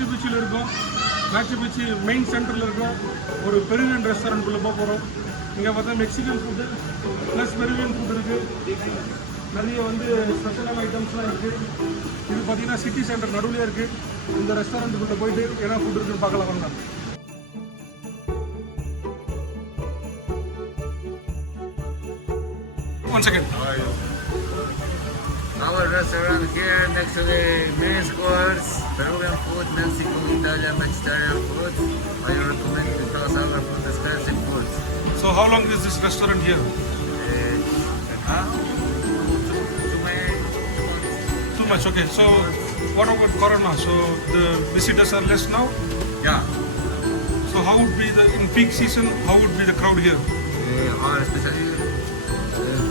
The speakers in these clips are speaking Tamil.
மேட்சு பீச்சில் இருக்கும். மேட்சு பீச்சு மெயின் சென்டரில் இருக்கும். ஒரு பெருவியன் ரெஸ்டாரண்ட்டுக்குள்ளே போக போகிறோம். இங்கே பார்த்தா Mexican food plus Peruvian food இருக்குது. நிறைய வந்து ஸ்பெஷலான ஐட்டம்ஸ்லாம் இருக்குது. இது பார்த்தீங்கன்னா சிட்டி சென்டர் நடுவில் இருக்குது. இந்த ரெஸ்டாரண்ட்டுக்குள்ளே போயிட்டு என்ன ஃபுட் இருக்குன்னு பார்க்கலாம் வாங்க. One second. Our restaurant here next to the main course, Peruvian food, Mexican, Italian, Mediterranean food. I recommend because our food is expensive food. So how long is this restaurant here? Too much. Okay. So what about Corona? So the visitors are less now? Yeah. So how would be in peak season? How would be the crowd here? Our specialty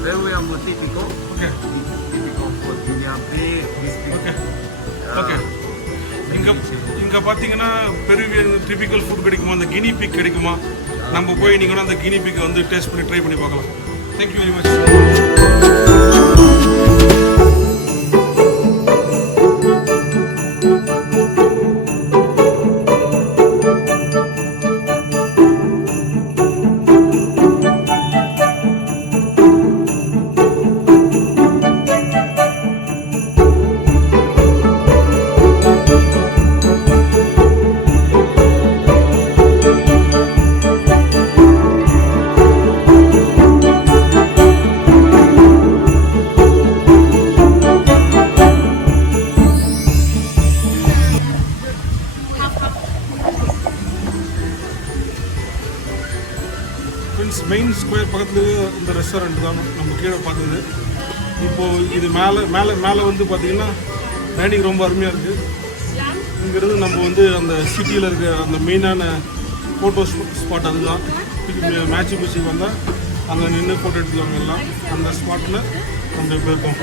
Peruvian food típico. Okay. Típico food, Indian pig, this pig. Okay. Okay. இங்கே பார்த்தீங்கன்னா பெருவியன் டிபிக்கல் ஃபுட் கிடைக்குமா, அந்த கினி பிக் கிடைக்குமா? நம்ம போய் நீங்கள் அந்த கினி பிக்கை வந்து டேஸ்ட் பண்ணி ட்ரை பண்ணி பார்க்கலாம். Thank you very much. Main square பக்கத்தில் இந்த ரெஸ்டாரண்ட் தான் நம்ம கீழே பார்த்தது. இப்போது இது மேலே வந்து பார்த்திங்கன்னா டைனிங் ரொம்ப அருமையாக இருக்குது. இங்கிறது நம்ம வந்து அந்த சிட்டியில் இருக்க அந்த மெயினான ஃபோட்டோ ஸ்பாட் அதுதான். மேட்ச் பீச்சுக்கு வந்தால் அங்கே நின்று ஃபோட்டோ எடுத்துக்குவாங்க எல்லாம். அந்த ஸ்பாட்டில் நம்ம இப்போ இருக்கோம்.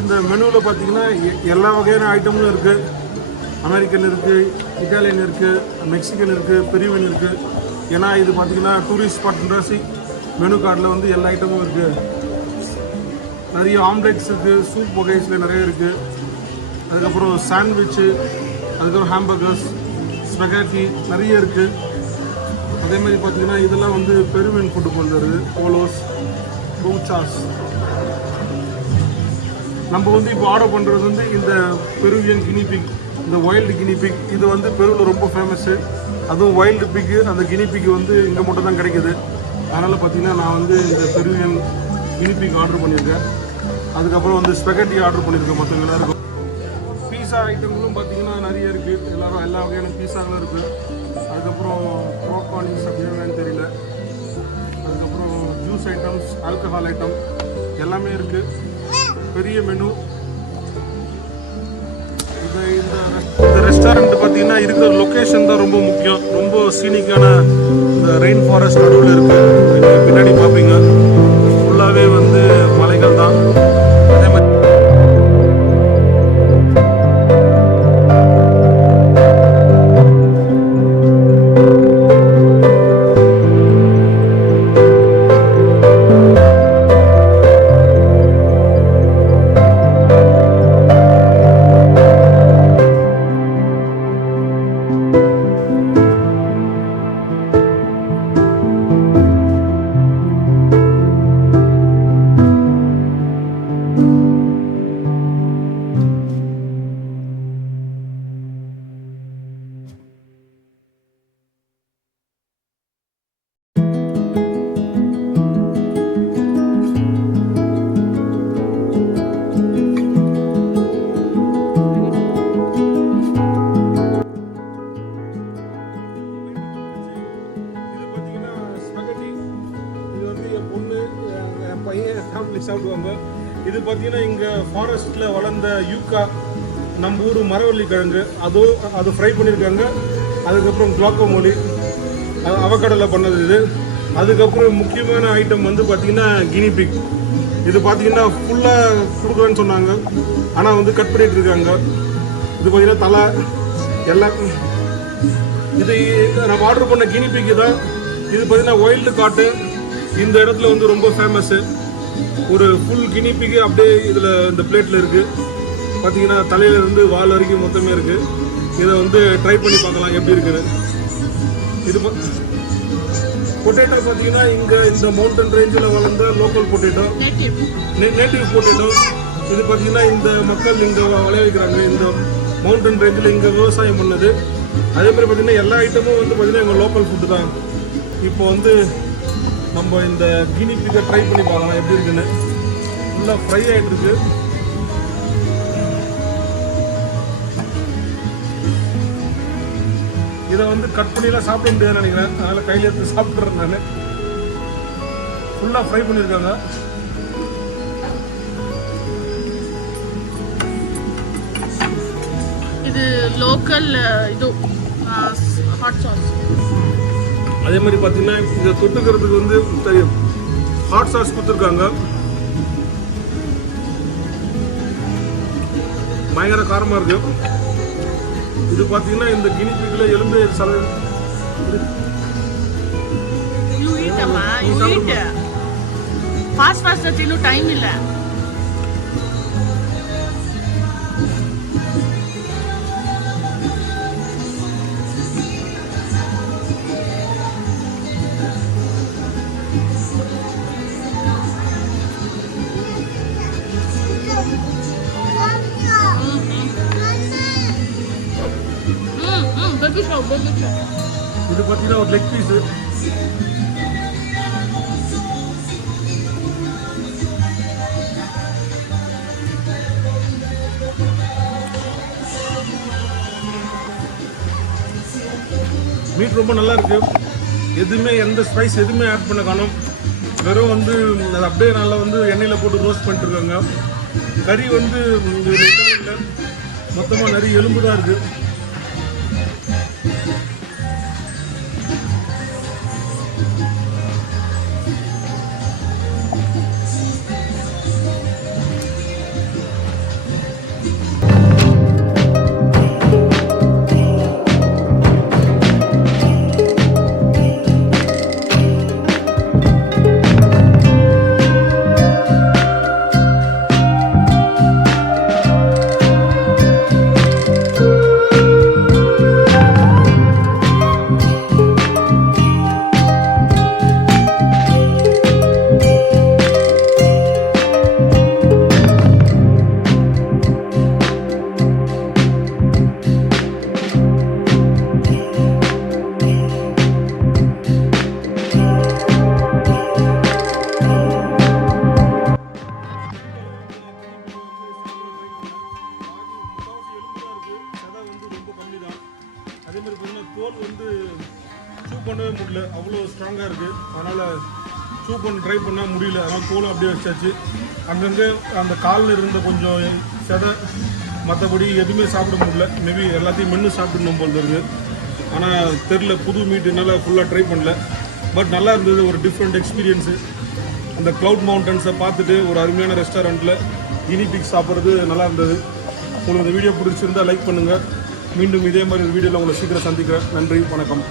இந்த மெனுவில் பார்த்தீங்கன்னா எல்லா வகையான ஐட்டமும் இருக்குது. அமெரிக்கன் இருக்குது, இட்டாலியன் இருக்குது, மெக்சிகன் இருக்குது, பெருவியன் இருக்குது. ஏன்னா இது பார்த்திங்கன்னா டூரிஸ்ட் ஸ்பாட்ன்றாசி மெனு கார்டில் வந்து எல்லா ஐட்டமும் இருக்குது. நிறைய ஆம்லெட்ஸ் இருக்குது, சூப் வகைஸில் நிறைய இருக்குது. அதுக்கப்புறம் சாண்ட்விட்சு, அதுக்கப்புறம் ஹாம்பர்கர்ஸ், ஸ்பெகேட்டி நிறைய இருக்குது. அதேமாதிரி பார்த்திங்கன்னா இதெல்லாம் வந்து பெருவியன் ஃபுட்டு கொண்டு வருது. போலோஸ், பூச்சாஸ். நம்ம வந்து இப்போ ஆர்டர் பண்ணுறது வந்து இந்த பெருவியன் கினிபிக், இந்த வைல்டு கினிபிக். இது வந்து பெருவில் ரொம்ப ஃபேமஸ்ஸு. அதுவும் வைல்டு பிக்கு, அந்த கினிபிக் வந்து இங்கே மட்டும் தான் கிடைக்குது. அதனால் பார்த்திங்கன்னா நான் வந்து இந்த பெருவியன் கினிபிக் ஆர்டர் பண்ணியிருக்கேன். அதுக்கப்புறம் வந்து ஸ்பெகட்டி ஆர்டர் பண்ணியிருக்கேன் மற்றவங்க எல்லாருக்கும். பீஸா ஐட்டங்களும் பார்த்திங்கன்னா நிறைய இருக்குது. எல்லா வகையான பீஸாங்களும் இருக்குது. அதுக்கப்புறம் ப்ரோக்கானிஸ் அப்படின்னு தெரியல. அதுக்கப்புறம் ஜூஸ் ஐட்டம்ஸ், ஆல்கஹால் ஐட்டம் எல்லாமே இருக்குது. பெரிய மெனு. இந்த ரெஸ்டாரண்ட் பார்த்தீங்கன்னா இருக்கிற லொக்கேஷன் தான் ரொம்ப முக்கியம். ரொம்ப சீனிக்கான இந்த ரெயின் ஃபாரஸ்ட் நடுவில் இருக்குது. பின்னாடி பார்ப்பீங்க ஃபுல்லாகவே வந்து மலைகள் தான். அதே மாதிரி பண்ணி சாப்பிடுவாங்க. இது பார்த்தீங்கன்னா இங்கே ஃபாரஸ்ட்டில் வளர்ந்த யூக்கா, நம்ம ஊர் மரவள்ளி கிழங்கு, அது ஃப்ரை பண்ணியிருக்காங்க. அதுக்கப்புறம் குளாக்கோமோலி, அவக்கடலில் பண்ணது இது. அதுக்கப்புறம் முக்கியமான ஐட்டம் வந்து பார்த்தீங்கன்னா கினிபிக். இது பார்த்தீங்கன்னா ஃபுல்லாக கொடுக்குறேன்னு சொன்னாங்க, ஆனால் வந்து கட் பண்ணிட்டு இருக்காங்க. இது பார்த்தீங்கன்னா தலை எல்லாம். இது நம்ம ஆர்டர் பண்ண கினிபிக்கு தான். இது பார்த்தீங்கன்னா வைல்டு காட்டு இந்த இடத்துல வந்து ரொம்ப ஃபேமஸ்ஸு. ஒரு ஃபுல் கினிபிக்கு அப்படியே இதில் இந்த பிளேட்டில் இருக்குது. பார்த்தீங்கன்னா தலையிலேருந்து வால் வரைக்கும் மொத்தமே இருக்குது. இதை வந்து ட்ரை பண்ணி பார்க்கலாம் எப்படி இருக்குன்னு. இது பொட்டேட்டோ பார்த்தீங்கன்னா இங்கே இந்த மவுண்டன் ரேஞ்சில் வளர்ந்த லோக்கல் பொட்டேட்டோ, நேட்டிவ் பொட்டேட்டோ. இது பார்த்தீங்கன்னா இந்த மக்கள் இங்கே விளைவிக்கிறாங்க, இந்த மவுண்டன் ரேஞ்சில் இங்கே விவசாயம் பண்ணது. அதே மாதிரி பார்த்தீங்கன்னா எல்லா ஐட்டமும் வந்து பார்த்தீங்கன்னா எங்கள் லோக்கல் ஃபுட்டு தான். இப்போ வந்து நம்ம இந்த கினி பிக்கை ட்ரை பண்ணி பார்க்கலாம் எப்படி இருக்குன்னு. ஃபுல்லாக ஃப்ரை ஆகிட்டு இருக்கு. இதை வந்து கட் பண்ணிலாம் சாப்பிட முடியாதுன்னு நினைக்கிறேன், அதனால் கையில் எடுத்து சாப்பிட்றேன் நான். ஃபுல்லாக ஃப்ரை பண்ணியிருக்காங்க. இது லோக்கல் இது ஹாட் சாஸ். அதே மாதிரி பார்த்தீங்கன்னா இதை தொட்டுக்கிறதுக்கு வந்து தெரியும் ஹாட் சாஸ் கொடுத்துருக்காங்க. பயங்கர காரமாக இருக்கு. இது பார்த்தீங்கன்னா இந்த கினிபிக்கில் எலும்பு சல. You eat amma, you eat. Fast ತಿನ್ನು ಟೈಮ್ ಇಲ್ಲ. இது பார்த்தீங்கன்னா ஒரு லெக் பீஸு. மீட் ரொம்ப நல்லா இருக்கு. எதுவுமே எந்த ஸ்பைஸ் எதுவுமே ஆட் பண்ண காணும். வெறும் வந்து அது அப்படியே நல்லா வந்து எண்ணெயில் போட்டு ரோஸ்ட் பண்ணிட்டு இருக்காங்க. கறி வந்து இல்லை, மொத்தமாக நிறைய எலும்பு தான் இருக்குது. அதே மாதிரி பார்த்தீங்கன்னா தோல் வந்து சூ பண்ணவே முடியல, அவ்வளோ ஸ்ட்ராங்காக இருக்குது. அதனால் சூ பண்ண ட்ரை பண்ணால் முடியல, அதனால் தோலும் அப்படியே வச்சாச்சு. அங்கங்கே அந்த காலில் இருந்த கொஞ்சம் செதை, மற்றபடி எதுவுமே சாப்பிட முடியல. மேபி எல்லாத்தையும் மென்று சாப்பிடணும் போல் இருக்குது. ஆனால் தெரில, புது மீட்டுனால ஃபுல்லாக ட்ரை பண்ணல. பட் நல்லா இருந்தது, ஒரு டிஃப்ரெண்ட் எக்ஸ்பீரியன்ஸு. அந்த க்ளவுட் மவுண்டன்ஸை பார்த்துட்டு ஒரு அருமையான ரெஸ்டாரண்ட்டில் கினிபிக் சாப்பிட்றது நல்லா இருந்தது. உங்களுக்கு இந்த வீடியோ பிடிச்சிருந்தால் லைக் பண்ணுங்கள். மீண்டும் இதே மாதிரி ஒரு வீடியோவில் உங்களை சீக்கிரம் சந்திக்கிறேன். நன்றி, வணக்கம்.